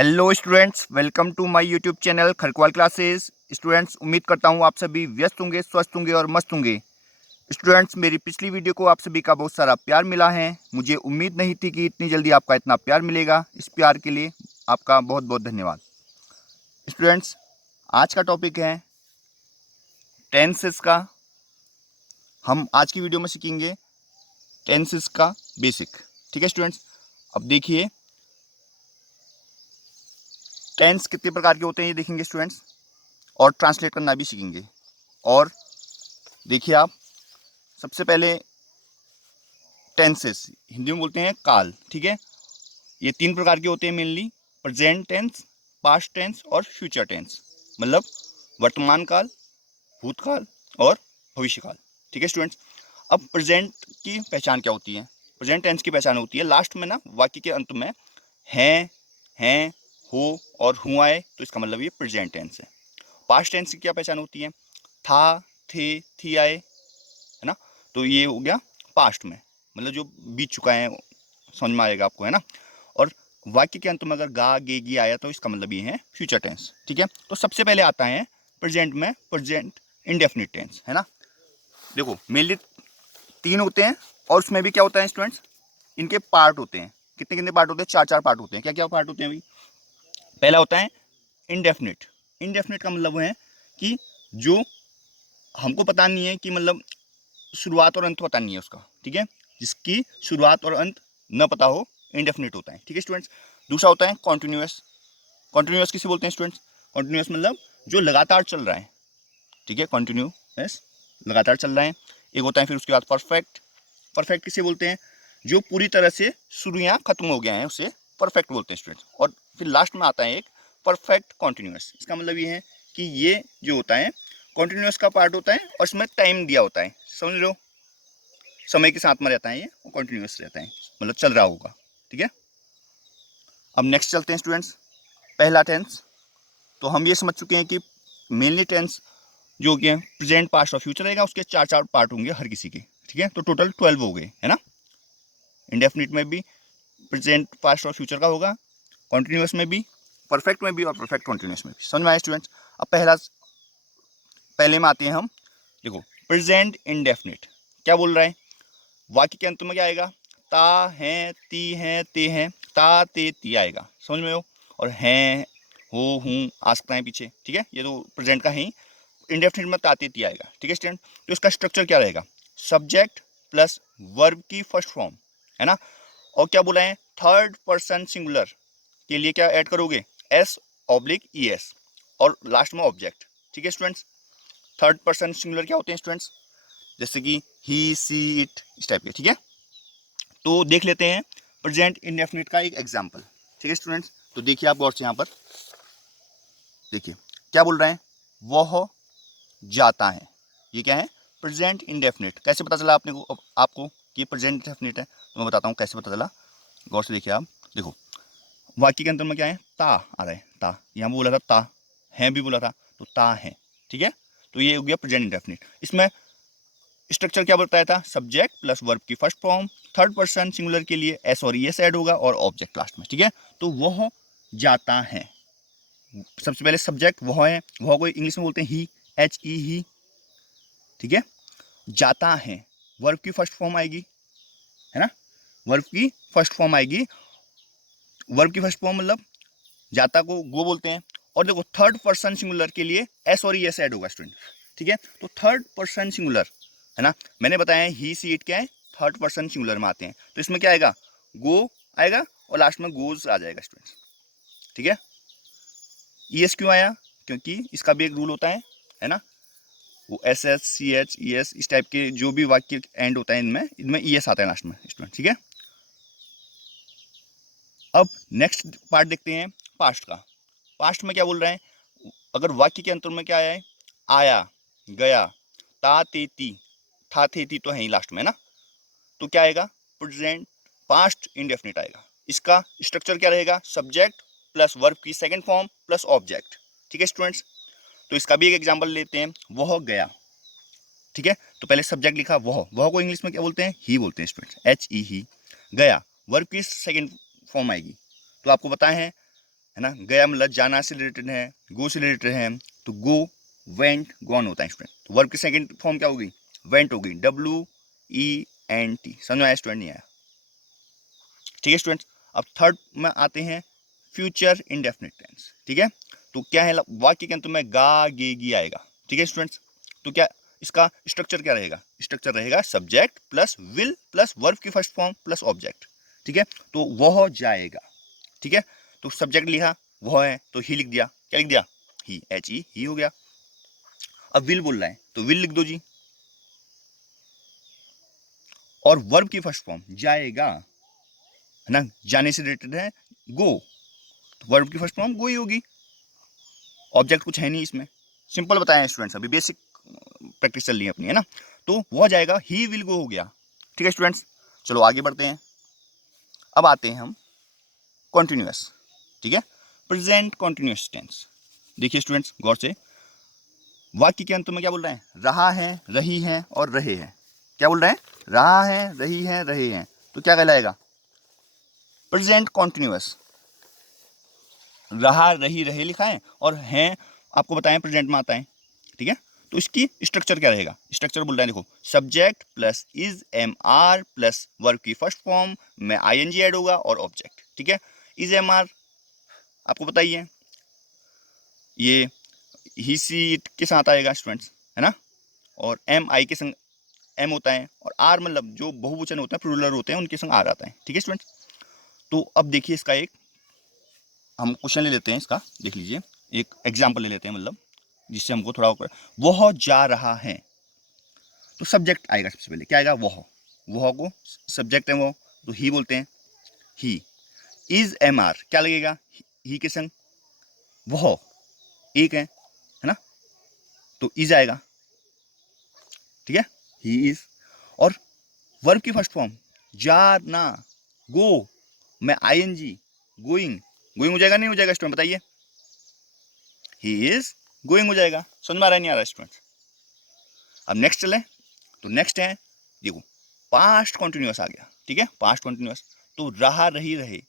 Hello students, welcome to my YouTube channel Kharakwal classes. Students, उम्मीद करता हूँ आप सभी व्यस्त होंगे, स्वस्थ होंगे और मस्त होंगे। स्टूडेंट्स, मेरी पिछली वीडियो को आप सभी का बहुत सारा प्यार मिला है। मुझे उम्मीद नहीं थी कि इतनी जल्दी आपका इतना प्यार मिलेगा। इस प्यार के लिए आपका बहुत बहुत धन्यवाद। स्टूडेंट्स, आज का टॉपिक है टेंसेस का। हम आज की वीडियो में सीखेंगे टेंसेस का बेसिक। ठीक है स्टूडेंट्स, अब देखिए टेंस कितने प्रकार के होते हैं ये देखेंगे स्टूडेंट्स, और ट्रांसलेट करना भी सीखेंगे। और देखिए आप, सबसे पहले टेंसेस हिंदी में बोलते हैं काल। ठीक है, ये तीन प्रकार के होते हैं mainly: present tense, past tense और फ्यूचर टेंस। मतलब वर्तमान काल, भूतकाल और भविष्य काल। ठीक है स्टूडेंट्स, अब प्रेजेंट की पहचान क्या होती है? प्रेजेंट टेंस की पहचान होती है लास्ट में ना, वाक्य के अंत में हैं, हो और हुआ है, तो इसका मतलब ये प्रेजेंट टेंस है। पास्ट टेंस की क्या पहचान होती है? था, थे, थी, आए, है ना, तो ये हो गया पास्ट में, मतलब जो बीत चुका है, समझ में आएगा आपको, है ना। और वाक्य के अंत में अगर गा, गे, गी आया तो इसका मतलब ये है फ्यूचर टेंस। ठीक है, तो सबसे पहले आता है प्रेजेंट में प्रेजेंट इंडेफिनिट टेंस, है ना। देखो मेनली तीन होते हैं, और उसमें भी क्या होता है स्टूडेंट्स, इनके पार्ट होते हैं। कितने कितने पार्ट होते हैं? चार चार पार्ट होते हैं। क्या क्या पार्ट होते हैं भाई? पहला होता है इंडेफिनिट। इंडेफिनिट का मतलब वो है कि जो हमको पता नहीं है, कि मतलब शुरुआत और अंत पता नहीं है उसका। ठीक है, जिसकी शुरुआत और अंत न पता हो, इंडेफिनिट होता है। ठीक है स्टूडेंट्स, दूसरा होता है कॉन्टिन्यूअस। कॉन्टिन्यूअस किसे बोलते हैं स्टूडेंट्स? कॉन्टिन्यूअस मतलब जो लगातार चल रहा है। ठीक है, कॉन्टिन्यूअस लगातार चल रहा है। एक होता है फिर उसके बाद परफेक्ट। परफेक्ट किसे बोलते हैं? जो पूरी तरह से शुरू या खत्म हो गया है उसे परफेक्ट बोलते हैं स्टूडेंट्स। और फिर लास्ट में आता है एक परफेक्ट कॉन्टिन्यूअस। इसका मतलब ये है कि ये जो होता है कॉन्टिन्यूअस का पार्ट होता है, और इसमें टाइम दिया होता है, समझ लो, समय के साथ में रहता है, ये कॉन्टिन्यूअस रहता है, मतलब चल रहा होगा। ठीक है, अब नेक्स्ट चलते हैं स्टूडेंट्स, पहला टेंस। तो हम ये समझ चुके हैं कि मेनली टेंस जो कि प्रेजेंट, पास्ट और फ्यूचर रहेगा, उसके चार चार पार्ट होंगे हर किसी के। ठीक है, तो टोटल 12 हो गए, है ना। इंडेफिनिट में भी प्रेजेंट, पास्ट और फ्यूचर का होगा, कॉन्टिन्यूअस में भी, परफेक्ट में भी और परफेक्ट कॉन्टिन्यूअस में भी। समझ में आया स्टूडेंट्स? अब पहले में आते हैं हम। देखो प्रेजेंट इंडेफिनिट क्या बोल रहा है? वाक्य के अंत में क्या आएगा? ता है, ती है, ते हैं, ता ते ती आएगा, समझ में हो। और हैं, हो, हूँ आ सकता है पीछे। ठीक है, ये तो प्रेजेंट का ही। इंडेफिनिट में ता ते ती आएगा। ठीक है स्टूडेंट, तो इसका स्ट्रक्चर क्या रहेगा? सब्जेक्ट प्लस वर्ब की फर्स्ट फॉर्म, है ना। और क्या बोला है? थर्ड पर्सन सिंगुलर के लिए क्या ऐड करोगे? एस ऑब्लिक ई एस, और लास्ट में ऑब्जेक्ट। ठीक है स्टूडेंट्स, थर्ड पर्सन सिंगुलर क्या होते हैं स्टूडेंट्स? जैसे कि ही, सी, इट, इस टाइप के। ठीक है, तो देख लेते हैं प्रेजेंट इंडेफिनिट का एक एग्जांपल। ठीक है स्टूडेंट्स, तो देखिए आप गौर से यहाँ पर देखिए क्या बोल रहे हैं? वह जाता है। ये क्या है? Present indefinite. कैसे पता चला आपको कि प्रेजेंट इंडेफिनिट है? तो मैं बताता हूँ कैसे पता चला। गौर से देखिए आप। देखो वाक्य के अंदर में क्या है? ता आ रहा है, ता। यहाँ बोला था ता, है भी बोला था, तो ता है। ठीक है, तो ये हो गया प्रेजेंट इंडेफिनिट। इसमें स्ट्रक्चर क्या बताया था? सब्जेक्ट प्लस वर्ब की first form, third person singular के लिए एस और एस ऐड होगा, और ऑब्जेक्ट लास्ट में। ठीक है, तो वह जाता है। सबसे पहले सब्जेक्ट वह है, वह को इंग्लिश में बोलते हैं ही, एच ई ही। ठीक है, जाता है, वर्ब की फर्स्ट फॉर्म आएगी, है ना, वर्ब की फर्स्ट फॉर्म आएगी। वर्ब की फर्स्ट फॉर्म मतलब जाता को गो बोलते हैं। और देखो थर्ड पर्सन सिंगुलर के लिए एस और एस ऐड होगा स्टूडेंट। ठीक है, तो थर्ड पर्सन सिंगुलर, है ना, मैंने बताया ही, सी, इट क्या है? थर्ड पर्सन सिंगुलर में आते हैं, तो इसमें क्या आएगा? गो आएगा, और लास्ट में गोज आ जाएगा स्टूडेंट्स। ठीक है, ई एस क्यों आया? क्योंकि इसका भी एक रूल होता है ना, वो S S, C H, E S, इस टाइप के जो भी वाक्य एंड होता है इनमें इनमें ई एस आता है लास्ट में स्टूडेंट। ठीक है, अब नेक्स्ट पार्ट देखते हैं पास्ट का। पास्ट में क्या बोल रहे हैं? अगर वाक्य के अंत में क्या आया है? आया, गया, ता ते ती, था थे ती तो है ही लास्ट में ना, तो क्या आएगा? प्रेजेंट पास्ट इंडेफिनिट आएगा। इसका स्ट्रक्चर क्या रहेगा? सब्जेक्ट प्लस वर्ब की सेकंड फॉर्म प्लस ऑब्जेक्ट। ठीक है स्टूडेंट्स, तो इसका भी एक एग्जांपल लेते हैं। वह गया। ठीक है, तो पहले सब्जेक्ट लिखा वह को इंग्लिश में क्या बोलते हैं? ही बोलते हैं स्टूडेंट्स, एच ई ही। गया, वर्ब की सेकंड फॉर्म आएगी, तो आपको पता है है ना। गया मतलब जाना से रिलेटेड है, गो से रिलेटेड है, तो गो, वेंट, गॉन होता है स्टूडेंट। तो वर्ब की सेकंड फॉर्म क्या होगी, वेंट होगी, WENT। समझ में आया स्टूडेंट, नहीं आया? ठीक है स्टूडेंट्स। अब थर्ड में आते हैं फ्यूचर इंडेफिनिट टेंस। ठीक है, तो क्या है, वाक्य के अंत में गा गे गी आएगा। ठीक है स्टूडेंट्स, तो क्या इसका स्ट्रक्चर क्या रहेगा, स्ट्रक्चर रहेगा subject plus will plus verb की फर्स्ट फॉर्म प्लस ऑब्जेक्ट। ठीक है, तो वह जाएगा। ठीक है, तो सब्जेक्ट लिखा वह है तो ही लिख दिया, क्या लिख दिया, ही, HE, ही हो गया। अब विल बोल रहा है तो विल लिख दो जी, और वर्ब की फर्स्ट फॉर्म जाएगा, है ना, जाने से रिलेटेड है गो, तो वर्ब की फर्स्ट फॉर्म गो ही होगी। ऑब्जेक्ट कुछ है नहीं इसमें, सिंपल बताया स्टूडेंट्स, अभी बेसिक प्रैक्टिस चल रही है अपनी, है ना। तो वह जाएगा, ही विल गो हो गया। ठीक है स्टूडेंट्स, चलो आगे बढ़ते हैं। अब आते हैं हम कॉन्टिन्यूअस। ठीक है, प्रेजेंट कॉन्टिन्यूअस टेंस। देखिए स्टूडेंट्स गौर से, वाक्य के अंत में क्या बोल रहे हैं, रहा है, रही है और रहे हैं। क्या बोल रहे हैं, रहा है, रही है, रहे हैं, तो क्या कहलाएगा, प्रेजेंट कॉन्टिन्यूअस। रहा, रही, रहे लिखा है और हैं आपको बताएं प्रेजेंट में आता है। ठीक है, तो इसकी स्ट्रक्चर क्या रहेगा, स्ट्रक्चर बोल रहे हैं देखो, subject plus is MR plus verb की फर्स्ट फॉर्म में ING ऐड होगा और ऑब्जेक्ट। ठीक है, इज MR आपको बताइए, ये ही सी के साथ आएगा स्टूडेंट्स, है ना, और MI के संग M होता है, और R मतलब जो बहुवचन होते हैं, प्लूरल होते हैं, उनके संग R आता है। ठीक है स्टूडेंट्स, तो अब देखिए इसका एक हम क्वेश्चन ले लेते हैं, इसका देख लीजिए, एक एग्जाम्पल ले लेते हैं, मतलब जिससे हमको थोड़ा वह जा रहा है, तो सब्जेक्ट आएगा सबसे पहले, क्या आएगा, वह को सब्जेक्ट है वो, तो ही बोलते हैं, ही। इज MR क्या लगेगा, ही के संग वह एक है ना, तो इज आएगा। ठीक है, ही इज, और वर्ब की फर्स्ट फॉर्म जाना, गो में ING, गोइंग, गोइंग हो जाएगा नहीं हो जाएगा स्टूडेंट बताइए, ही इज गोइंग हो जाएगा। समझ में आ रहा है नहीं आ रहा स्टूडेंट? अब नेक्स्ट चले, तो नेक्स्ट है देखो, पास्ट कॉन्टिन्यूअस आ गया। ठीक है, पास्ट कॉन्टिन्यूअस, तो रहा, रही, रहे,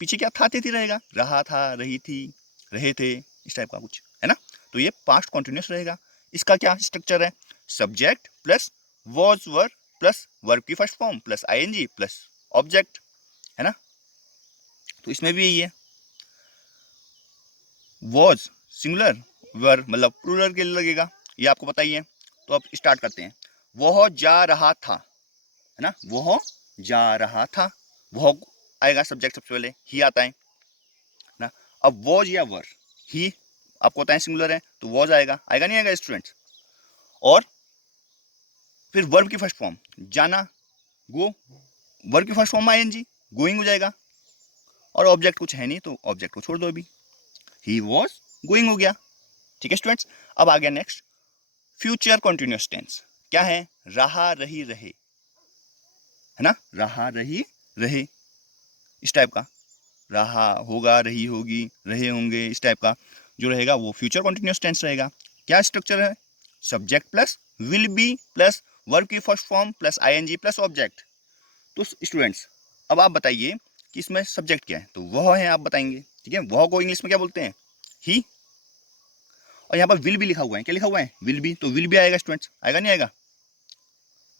पीछे क्या था, थे रहेगा, रहा था, रही थी, रहे थे, इस टाइप का कुछ, है ना। तो ये पास्ट कॉन्टिन्यूअस रहेगा। इसका क्या स्ट्रक्चर है, subject plus was were plus verb की first form plus ING plus object, है ना। तो इसमें भी यही है, वॉज सिंगुलर, वर मतलब प्लूरल के लिए लगेगा, ये आपको पता ही है। तो अब स्टार्ट करते हैं, वह जा रहा था, है ना, वह जा रहा था, वह आएगा सब्जेक्ट सबसे पहले, ही आता है ना। अब वॉज या वर, ही आपको पता है सिंगुलर है, तो वॉज आएगा, आएगा नहीं आएगा स्टूडेंट्स, और फिर वर्ब की फर्स्ट फॉर्म जाना, गो, वर्ब की फर्स्ट फॉर्म ING, गोइंग हो जाएगा, और ऑब्जेक्ट कुछ है नहीं तो ऑब्जेक्ट को छोड़ दो अभी, ही वॉज गोइंग हो गया। ठीक है स्टूडेंट्स, अब आ गया नेक्स्ट फ्यूचर कॉन्टिन्यूअस टेंस, क्या है, रहा, रही, रहे, है ना, रहा, रही, रहे, इस टाइप का, रहा होगा, रही होगी, रहे होंगे, इस टाइप का जो रहेगा वो फ्यूचर कॉन्टिन्यूअस टेंस रहेगा। क्या स्ट्रक्चर है, subject plus will be plus verb की first form plus ING plus object. तो स्टूडेंट्स अब आप बताइए कि इसमें सब्जेक्ट क्या है, तो वह है, आप बताएंगे। ठीक है, वह को इंग्लिश में क्या बोलते हैं, ही, और यहाँ पर विल भी लिखा हुआ है, क्या लिखा हुआ है, विल बी, तो विल भी आएगा स्टूडेंट्स, आएगा नहीं आएगा,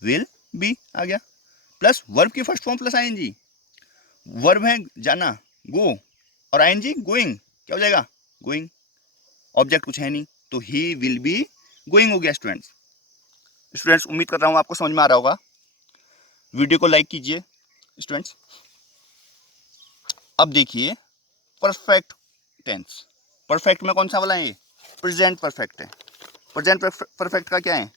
विल बी आ गया, प्लस वर्ब की first form plus ING, verb है जाना, गो, और ING गोइंग, क्या हो जाएगा, गोइंग, ऑब्जेक्ट कुछ है नहीं, तो ही विल बी गोइंग हो गया स्टूडेंट्स। स्टूडेंट्स उम्मीद कर रहा हूँ आपको समझ में आ रहा होगा, वीडियो को लाइक कीजिए स्टूडेंट्स। अब देखिए परफेक्ट टेंस, परफेक्ट में कौन सा वाला है, ये प्रेजेंट परफेक्ट है। प्रेजेंट परफेक्ट का क्या है,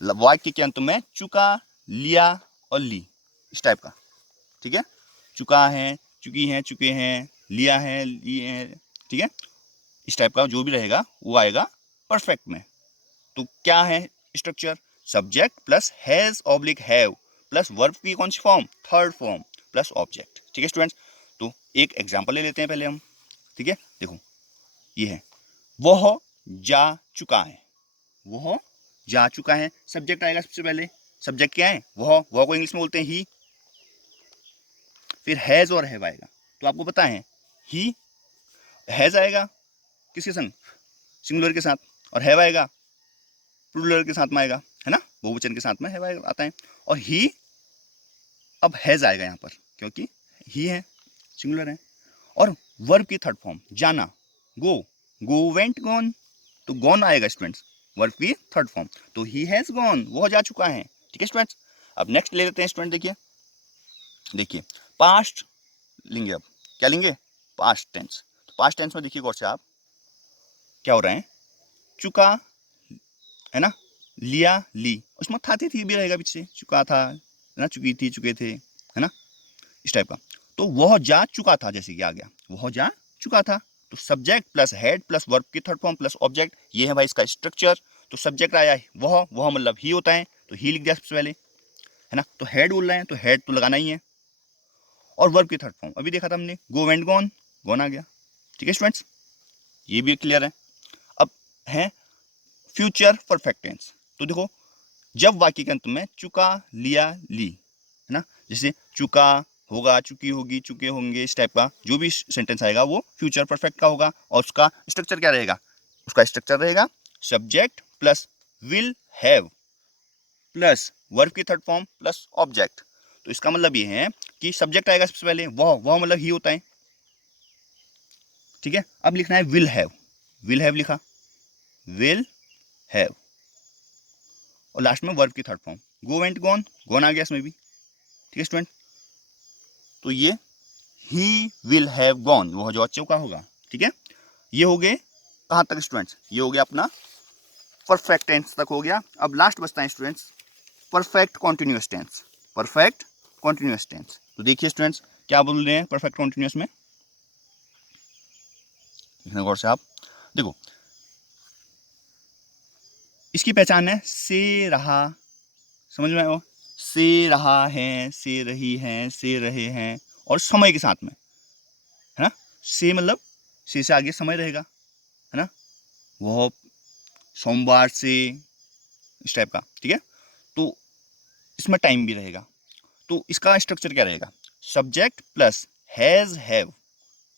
वाक्य के अंत में चुका, लिया और ली, इस टाइप का। ठीक है, चुका है, चुकी है, चुके हैं, लिया है, लिए हैं, ठीक है, इस टाइप का जो भी रहेगा वो आएगा परफेक्ट में। तो क्या है structure, subject plus has oblique have plus verb की कौन सी फॉर्म, थर्ड फॉर्म प्लस ऑब्जेक्ट। ठीक है स्टूडेंट्स, तो एक एग्जांपल ले लेते हैं पहले हम। ठीक है, देखो ये है, वह जा चुका है, वह जा चुका है, सब्जेक्ट आएगा सबसे पहले, सब्जेक्ट क्या है, वह को इंग्लिश में बोलते हैं ही, फिर हैज और हैव आएगा। तो आपको पता है ही हैज आएगा किसके संग, सिंगुलर के साथ, और हैव आएगा प्लूरल के साथ में आएगा, है ना, बहुवचन के साथ में हैव आता है। और ही अब हैज आएगा यहाँ पर क्योंकि ही है, सिंगुलर है। और वर्ब की थर्ड फॉर्म जाना, गो, गो वेंट गॉन, तो गॉन आएगा स्टूडेंट्स, वर्ब की थर्ड फॉर्म, तो ही हैज गॉन, वो जा चुका है। ठीक है स्टूडेंट्स, अब नेक्स्ट ले लेते हैं स्टूडेंट, देखिए देखिए पास्ट लेंगे, अब क्या लेंगे, पास्ट टेंस। तो पास्ट टेंस में देखिए गौर से आप, क्या हो रहा है, चुका, है ना, लिया, ली, उसमें था थी भी रहेगा पीछे, चुका था, है ना, चुकी थी, चुके थे, है ना, इस टाइप का। तो वह जा चुका था, जैसे कि आ गया, वह जा चुका था, तो subject plus head plus verb की थर्ड फॉर्म प्लस ऑब्जेक्ट, ये है भाई इसका स्ट्रक्चर। तो सब्जेक्ट आया है वह मतलब ही होता है, तो ही लिख दिया सबसे पहले, है ना। तो हेड बोल रहे हैं तो हेड तो लगाना ही है, और वर्ब की थर्ड फॉर्म अभी देखा था हमने, गो वेंट गॉन, गॉन आ गया। ठीक है स्टूडेंट्स, ये भी क्लियर है। अब है फ्यूचर परफेक्ट टेंस। तो देखो, जब वाक्य के अंत में चुका, लिया, ली, है ना, जैसे चुका होगा, चुकी होगी, चुके होंगे, इस टाइप का जो भी सेंटेंस आएगा वो फ्यूचर परफेक्ट का होगा। और उसका स्ट्रक्चर क्या रहेगा, उसका स्ट्रक्चर रहेगा subject plus will have plus verb की थर्ड फॉर्म प्लस ऑब्जेक्ट। तो इसका मतलब ये है कि सब्जेक्ट आएगा सबसे पहले, वह मतलब ही होता है। ठीक है, अब लिखना है विल हैव, विल हैव लिखा, विल हैव, और लास्ट में वर्ब की third form, go went gone, gone आ गया इसमें भी। ठीक है स्टूडेंट, तो ये ही विल हैव गॉन, वो जो चुका होगा। ठीक है, ये हो गए कहाँ तक स्टूडेंट्स, ये हो गया अपना परफेक्ट टेंस तक हो गया। अब लास्ट बचता है students perfect continuous tense, perfect continuous tense. तो देखिए स्टूडेंट्स क्या बोल रहे हैं परफेक्ट कॉन्टिन्यूअस में, गौर से आप देखो, इसकी पहचान है से रहा, समझ में आयो, से रहा है, से रही है, से रहे हैं, और समय के साथ में, है ना, से मतलब से आगे समय रहेगा, है ना, वह सोमवार से, इस टाइप का। ठीक है, तो इसमें टाइम भी रहेगा। तो इसका स्ट्रक्चर क्या रहेगा, subject plus has have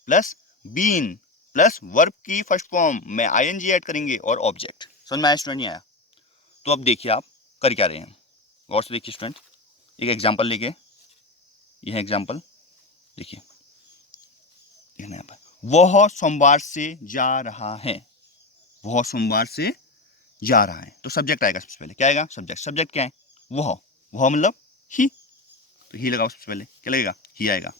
plus been plus verb की फर्स्ट फॉर्म में आईएनजी ऐड करेंगे और ऑब्जेक्ट। समझ में आया स्टूडेंट, नहीं आया? तो अब देखिए आप कर क्या रहे हैं, गौर से देखिए स्टूडेंट, एक एग्जांपल लेके, यह एग्जांपल देखिए, देखना यहाँ पर, वह सोमवार से जा रहा है, वह सोमवार से जा रहा है, तो सब्जेक्ट आएगा सबसे पहले, क्या आएगा, सब्जेक्ट, सब्जेक्ट क्या है, वह मतलब ही, तो ही लगाओ सबसे पहले, क्या लगेगा, ही आएगा।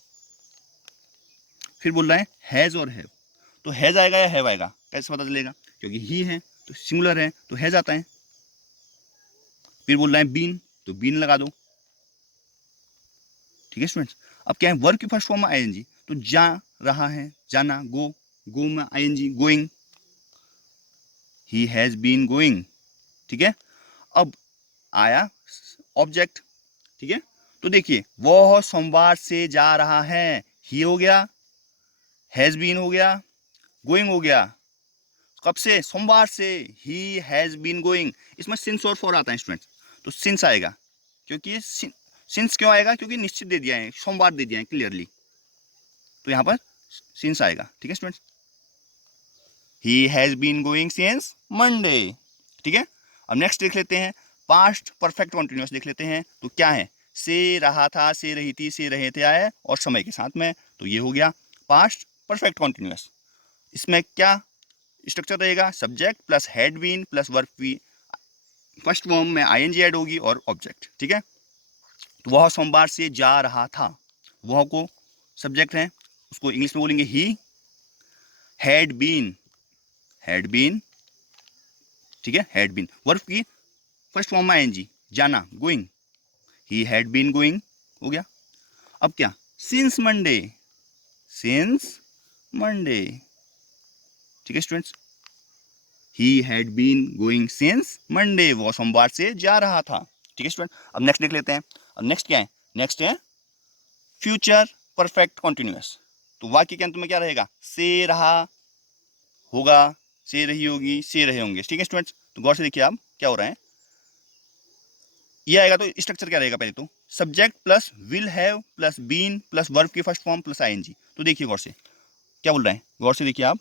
फिर बोल रहा है हैज और हैव, तो हैज आएगा या हैव आएगा, कैसे पता चलेगा, क्योंकि ही है तो सिंगुलर है तो हैज आता है। फिर बोल रहा है बीन, तो बीन लगा दो। ठीक है स्टूडेंट्स, अब क्या है, वर्ब की फर्स्ट फॉर्म में आईएनजी, तो जा रहा है, जाना, गो, गो में ING, going, he has been going. ठीक है, अब आया ऑब्जेक्ट। ठीक है, तो देखिए वह सोमवार से जा रहा है, ही हो गया, हैज बीन हो गया, गोइंग हो गया, कब से, सोमवार से, ही हैज बीन गोइंग। इसमें सिंस और फॉर आता है स्टूडेंट्स, तो सिंस आएगा, क्योंकि सिंस क्यों आएगा, क्योंकि निश्चित दे दिया है, सोमवार दे दिया है क्लियरली, तो यहाँ पर सिंस आएगा। ठीक है students, he has been going since Monday. ठीक है, अब नेक्स्ट देख लेते हैं पास्ट परफेक्ट कॉन्टिन्यूअस देख लेते हैं, तो क्या है, से रहा था, से रही थी, से रहे थे आए और समय के साथ में, तो ये हो गया पास्ट परफेक्ट कॉन्टिन्यूअस। इसमें क्या स्ट्रक्चर रहेगा, subject plus had been plus verb की फर्स्ट फॉर्म में आईएनजी ऐड होगी और ऑब्जेक्ट। ठीक है, तो वह सोमवार से जा रहा था, वह को सब्जेक्ट है, उसको इंग्लिश में बोलेंगे he had been, had been. ठीक है, हैड बीन, वर्ब की फर्स्ट फॉर्म में आईएनजी, जाना, going, he had been going हो गया। अब क्या, सिंस मंडे, सिंस मंडे। ठीक है students, he had been going since Monday, वो सोमवार से जा रहा था। ठीक है स्टूडेंट, अब नेक्स्ट देख लेते हैं। अब नेक्स्ट क्या है, नेक्स्ट है फ्यूचर परफेक्ट कॉन्टिन्यूअस। तो वाक्य के अंत में क्या रहेगा, से रहा होगा, से रही होगी, से रहे होंगे। ठीक है स्टूडेंट्स, तो गौर से देखिए आप क्या हो रहा है, ये आएगा तो स्ट्रक्चर क्या रहेगा, पहले तो subject plus will have plus been plus verb की फर्स्ट फॉर्म प्लस आईएनजी। तो देखिए गौर से, क्या बोल रहा है, गौर से देखिए आप,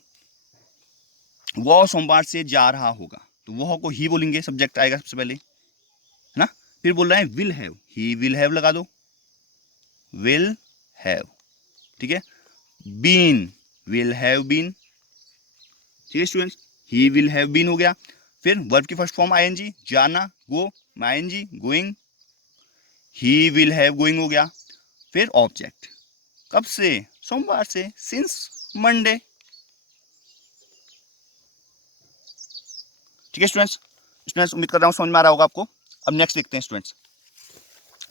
वह सोमवार से जा रहा होगा, तो वह को ही बोलेंगे, सब्जेक्ट आएगा सबसे पहले, है ना। फिर बोल रहा है will have, he will have लगा दो, विल हैव, ठीक है। बीन, विल हैव बीन, ठीक है students, he will have been हो गया। फिर वर्ब की फर्स्ट फॉर्म आईएनजी, जाना, go, ING, going, he will have going हो गया। फिर ऑब्जेक्ट, कब से, सोमवार से, सिंस मंडे, ठीक है स्टूडेंट्स। स्टूडेंट्स उम्मीद कर रहा हूँ समझ में आ रहा होगा आपको। अब नेक्स्ट देखते हैं स्टूडेंट्स,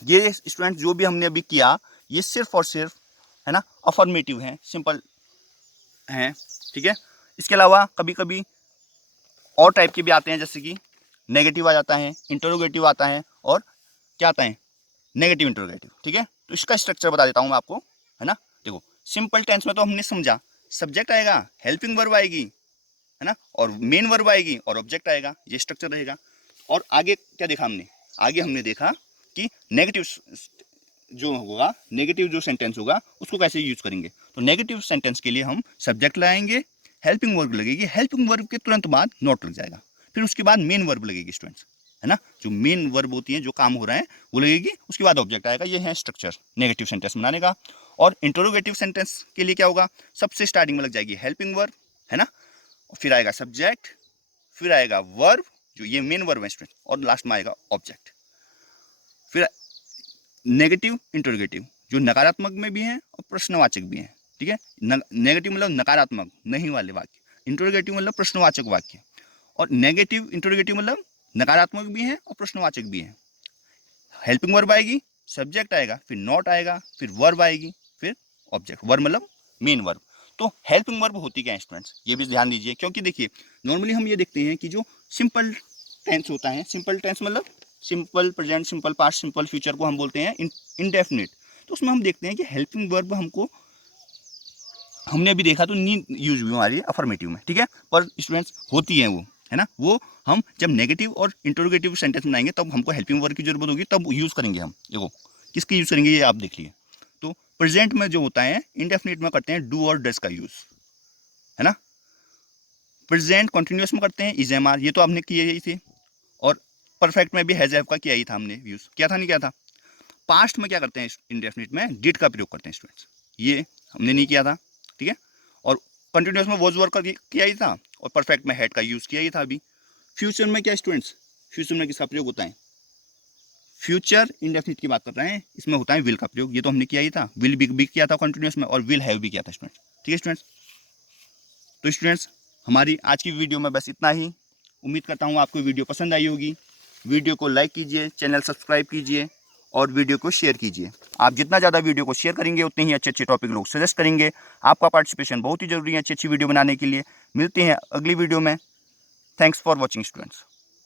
ये स्टूडेंट्स जो भी हमने अभी किया ये सिर्फ और सिर्फ, है ना, अफर्मेटिव है, सिंपल हैं, ठीक है। इसके अलावा कभी कभी और टाइप के भी आते हैं, जैसे कि नेगेटिव आ जाता है, इंटरोगेटिव आता है, और क्या आता है, नेगेटिव इंटरोगेटिव, ठीक है। तो इसका स्ट्रक्चर बता देता हूँ मैं आपको, है ना। देखो सिंपल टेंस में तो हमने समझा, सब्जेक्ट आएगा, हेल्पिंग वर्ब आएगी, है ना, और मेन वर्ब आएगी और ऑब्जेक्ट आएगा, ये स्ट्रक्चर रहेगा। और आगे क्या देखा हमने, आगे हमने देखा कि नेगेटिव जो होगा, नेगेटिव जो सेंटेंस होगा उसको कैसे यूज करेंगे। तो नेगेटिव सेंटेंस के लिए हम सब्जेक्ट लाएंगे, हेल्पिंग वर्ब लगेगी, हेल्पिंग वर्ब के तुरंत बाद नॉट लग जाएगा, फिर उसके बाद मेन वर्ब लगेगी स्टूडेंट्स, है ना। जो मेन वर्ब होती है, जो काम हो रहा है वो लगेगी, उसके बाद ऑब्जेक्ट आएगा। ये है स्ट्रक्चर नेगेटिव सेंटेंस बनाने का। और इंटरोगेटिव सेंटेंस के लिए क्या होगा, सबसे स्टार्टिंग में लग जाएगी हेल्पिंग वर्ब, है ना, फिर आएगा सब्जेक्ट, फिर आएगा वर्ब, जो ये मेन वर्ब है स्टूडेंट, और लास्ट में आएगा ऑब्जेक्ट। फिर नेगेटिव इंटरोगेटिव, जो नकारात्मक में भी है और प्रश्नवाचक भी है, ठीक है। नेगेटिव मतलब नकारात्मक, नहीं वाले वाक्य, इंटरोगेटिव मतलब प्रश्नवाचक वाक्य, और नेगेटिव इंटरोगेटिव मतलब नकारात्मक भी है और प्रश्नवाचक भी है। हेल्पिंग वर्ब आएगी, सब्जेक्ट आएगा, फिर नॉट आएगा, फिर वर्ब आएगी, फिर ऑब्जेक्ट। वर्ब मतलब मेन वर्ब। तो हेल्पिंग वर्ब होती क्या है स्टूडेंट्स, ये भी ध्यान दीजिए, क्योंकि देखिए नॉर्मली हम ये देखते हैं कि जो सिंपल टेंस होता है, सिंपल टेंस मतलब simple present, simple past, simple future को हम बोलते हैं इंडेफिनिट। तो उसमें हम देखते हैं कि हेल्पिंग वर्ब हमने अभी देखा तो नी यूज हुई हमारी अफर्मेटिव में, ठीक है, पर स्टूडेंट्स होती है वो, है ना। वो हम जब नेगेटिव और इंटरोगेटिव सेंटेंस बनाएंगे तब हमको हेल्पिंग वर्ब की जरूरत होगी, तब यूज़ करेंगे हम। देखो किसकी यूज़ करेंगे ये आप देख लिए। तो प्रेजेंट में जो होता है इंडेफिनिट में करते हैं डू और डज का यूज़, है ना। प्रेजेंट कॉन्टिन्यूस में करते हैं इज एम आर, ये तो आपने किए ही थे। और परफेक्ट में भी हैज हैव का किया ही था हमने, यूज़ किया था, नहीं किया था। पास्ट में क्या करते हैं इंडेफिनिट में डिड का प्रयोग करते हैं स्टूडेंट्स, ये हमने नहीं किया था, ठीक है। और कंटिन्यूस में वॉज वर्क का किया ही था, और परफेक्ट में हैड का यूज़ किया ही था अभी। फ्यूचर में क्या स्टूडेंट्स, फ्यूचर में किसका प्रयोग होता है, फ्यूचर इंडेफिनिट की बात कर रहे हैं, इसमें होता है विल का प्रयोग, ये तो हमने किया ही था, विल भी किया था कंटिन्यूस में, और विल हैव भी किया था स्टूडेंट्स, ठीक है स्टूडेंट्स। तो स्टूडेंट्स हमारी आज की वीडियो में बस इतना ही। उम्मीद करता हूँ आपको वीडियो पसंद आई होगी। वीडियो को लाइक कीजिए, चैनल सब्सक्राइब कीजिए, और वीडियो को शेयर कीजिए। आप जितना ज़्यादा वीडियो को शेयर करेंगे उतने ही अच्छे अच्छे टॉपिक लोग सजेस्ट करेंगे। आपका पार्टिसिपेशन बहुत ही जरूरी है अच्छी अच्छी वीडियो बनाने के लिए। मिलते हैं अगली वीडियो में। Thanks for watching students.